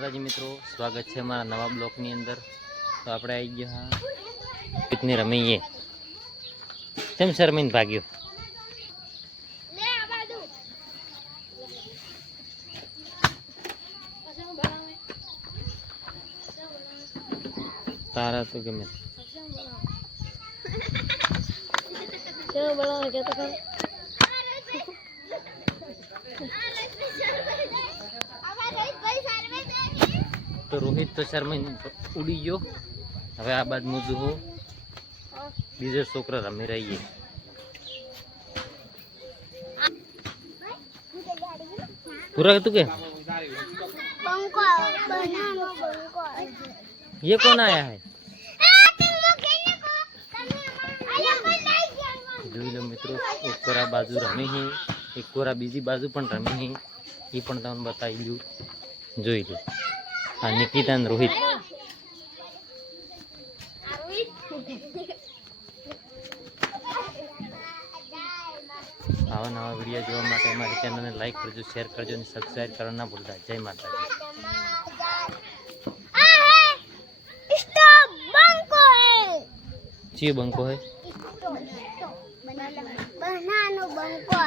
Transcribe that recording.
માતાજી મિત્રો, સ્વાગત છે અમારા નવા બ્લોકની અંદર। તો આપણે આવી ગયા કિતની રમીએ તેમ શર્મીન ભાગ્યો तारा तो गमे क्या बड़ा है क्या तो रोहित तो शर्मा उड़ी गयो। હવે આ બાદ મુજુ હો બીજો છોકરો રમી રહીએ। पूरा तू के बंको बनानो बंको ये कौन आया है? જોઈ લો મિત્રો, એક કોરા બાજુ રમે છે, એક કોરા બીજી બાજુ પણ રમે છે, એ પણ તમને બતાવી દઉં। જોઈ લો આ નિકિતા અને રોહિત। આવા નવા વિડીયો જોવા માટે અમારી ચેનલને લાઈક કરજો, શેર કરજો અને સબસ્ક્રાઇબ કરવાનું ના ભૂલતા। જય માતાજી। चीयो बंको है बनानो बंको